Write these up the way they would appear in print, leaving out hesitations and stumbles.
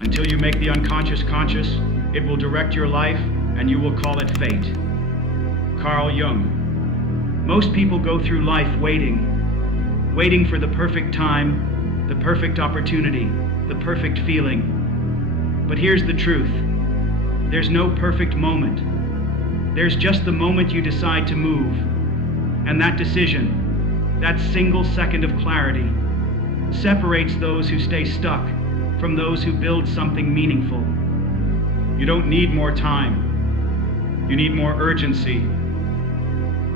Until you make the unconscious conscious, it will direct your life and you will call it fate. Carl Jung. Most people go through life waiting for the perfect time, the perfect opportunity, the perfect feeling. But here's the truth. There's no perfect moment. There's just the moment you decide to move. And that decision, that single second of clarity, separates those who stay stuck from those who build something meaningful. You don't need more time. You need more urgency.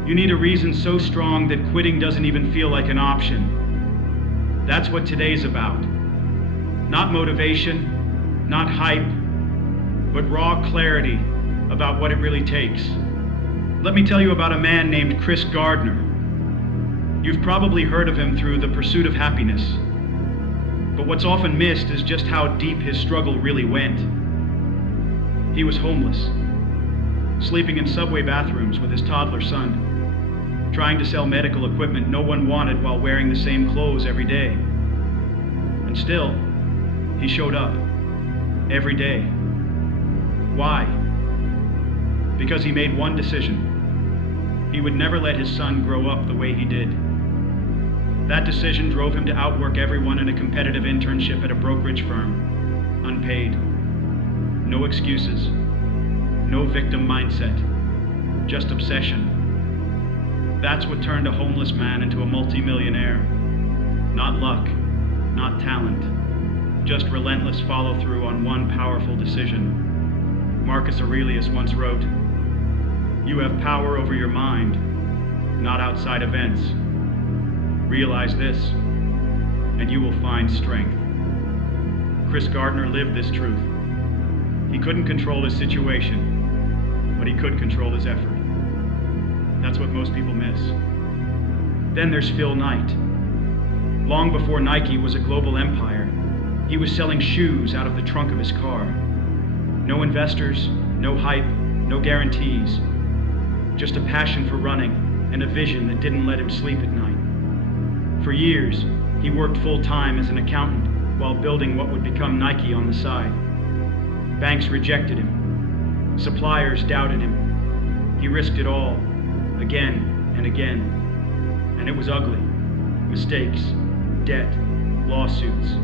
You need a reason so strong that quitting doesn't even feel like an option. That's what today's about. Not motivation, not hype, but raw clarity about what it really takes. Let me tell you about a man named Chris Gardner. You've probably heard of him through The Pursuit of Happiness. But what's often missed is just how deep his struggle really went. He was homeless, sleeping in subway bathrooms with his toddler son, trying to sell medical equipment no one wanted while wearing the same clothes every day. And still, he showed up every day. Why? Because he made one decision. He would never let his son grow up the way he did. That decision drove him to outwork everyone in a competitive internship at a brokerage firm, unpaid. No excuses, no victim mindset, just obsession. That's what turned a homeless man into a multimillionaire. Not luck, not talent, just relentless follow-through on one powerful decision. Marcus Aurelius once wrote, "You have power over your mind, not outside events. Realize this, and you will find strength." Chris Gardner lived this truth. He couldn't control his situation, but he could control his effort. That's what most people miss. Then there's Phil Knight. Long before Nike was a global empire, he was selling shoes out of the trunk of his car. No investors, no hype, no guarantees. Just a passion for running and a vision that didn't let him sleep at night. For years, he worked full-time as an accountant while building what would become Nike on the side. Banks rejected him. Suppliers doubted him. He risked it all, again and again. And it was ugly. Mistakes, debt, lawsuits.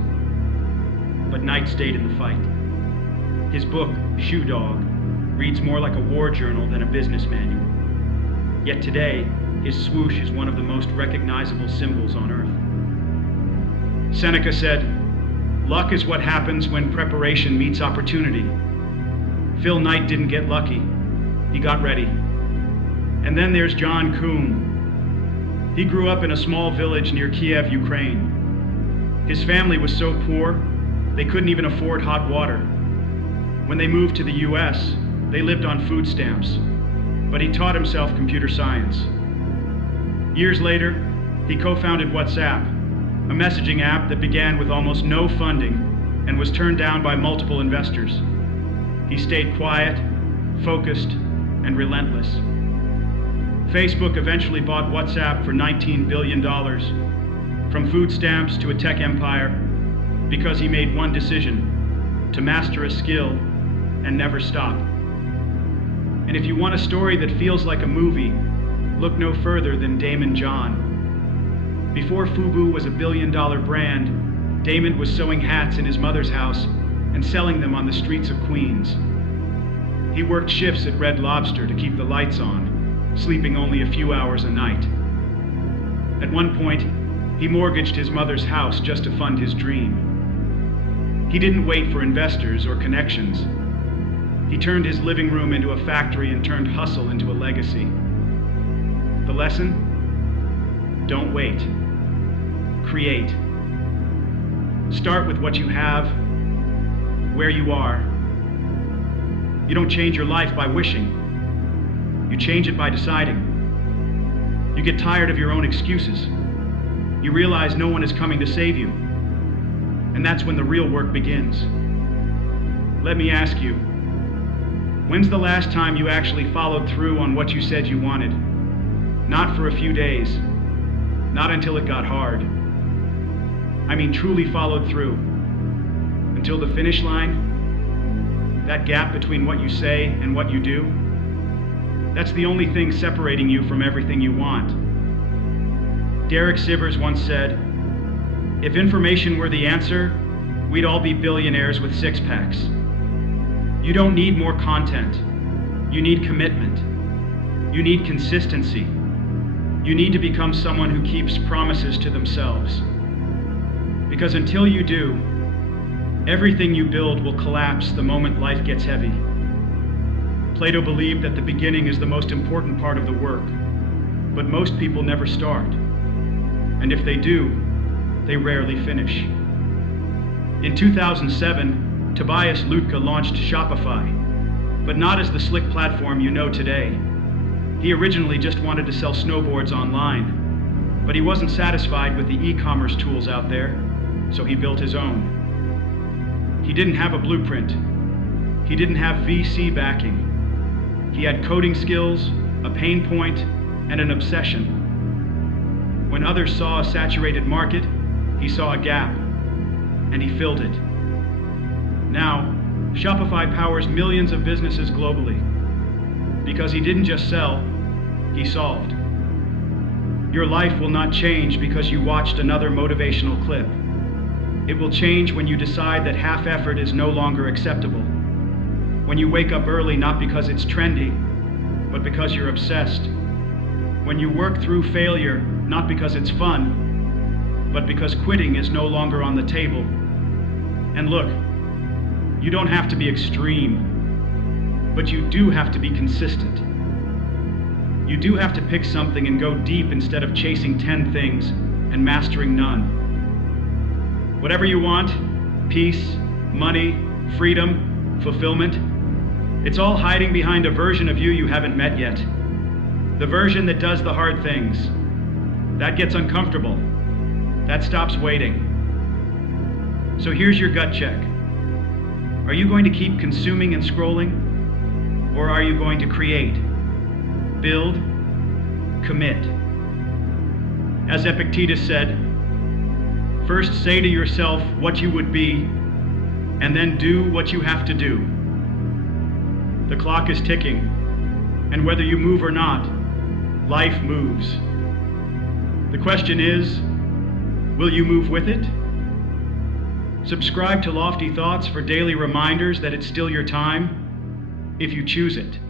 But Knight stayed in the fight. His book, Shoe Dog, reads more like a war journal than a business manual. Yet today, his swoosh is one of the most recognizable symbols on earth. Seneca said, "Luck is what happens when preparation meets opportunity." Phil Knight didn't get lucky. He got ready. And then there's John Kuhn. He grew up in a small village near Kiev, Ukraine. His family was so poor, they couldn't even afford hot water. When they moved to the US, they lived on food stamps. But he taught himself computer science. Years later, he co-founded WhatsApp, a messaging app that began with almost no funding and was turned down by multiple investors. He stayed quiet, focused, and relentless. Facebook eventually bought WhatsApp for $19 billion, from food stamps to a tech empire, because he made one decision: to master a skill and never stop. And if you want a story that feels like a movie, look no further than Damon John. Before FUBU was a billion-dollar brand, Damon was sewing hats in his mother's house and selling them on the streets of Queens. He worked shifts at Red Lobster to keep the lights on, sleeping only a few hours a night. At one point, he mortgaged his mother's house just to fund his dream. He didn't wait for investors or connections. He turned his living room into a factory and turned hustle into a legacy. The lesson? Don't wait. Create. Start with what you have, where you are. You don't change your life by wishing. You change it by deciding. You get tired of your own excuses. You realize no one is coming to save you. And that's when the real work begins. Let me ask you, when's the last time you actually followed through on what you said you wanted? Not for a few days. Not until it got hard. I mean, truly followed through. until the finish line, that gap between what you say and what you do, that's the only thing separating you from everything you want. Derek Sivers once said, "If information were the answer, we'd all be billionaires with six-packs." You don't need more content. You need commitment. You need consistency. You need to become someone who keeps promises to themselves. Because until you do, everything you build will collapse the moment life gets heavy. Plato believed that the beginning is the most important part of the work, but most people never start. And if they do, they rarely finish. In 2007, Tobias Lütke launched Shopify, but not as the slick platform you know today. He originally just wanted to sell snowboards online, but he wasn't satisfied with the e-commerce tools out there, so he built his own. He didn't have a blueprint. He didn't have VC backing. He had coding skills, a pain point, and an obsession. When others saw a saturated market, he saw a gap, and he filled it. Now, Shopify powers millions of businesses globally, because he didn't just sell, he solved. Your life will not change because you watched another motivational clip. It will change when you decide that half effort is no longer acceptable. When you wake up early not because it's trendy, but because you're obsessed. When you work through failure not because it's fun, but because quitting is no longer on the table. And look, you don't have to be extreme, but you do have to be consistent. You do have to pick something and go deep instead of chasing 10 things and mastering none. Whatever you want, peace, money, freedom, fulfillment, it's all hiding behind a version of you haven't met yet. The version that does the hard things. That gets uncomfortable. That stops waiting. So here's your gut check. Are you going to keep consuming and scrolling? Or are you going to create, build, commit? As Epictetus said, first say to yourself what you would be, and then do what you have to do. The clock is ticking, and whether you move or not, life moves. The question is, will you move with it? Subscribe to Lofty Thoughts for daily reminders that it's still your time, if you choose it.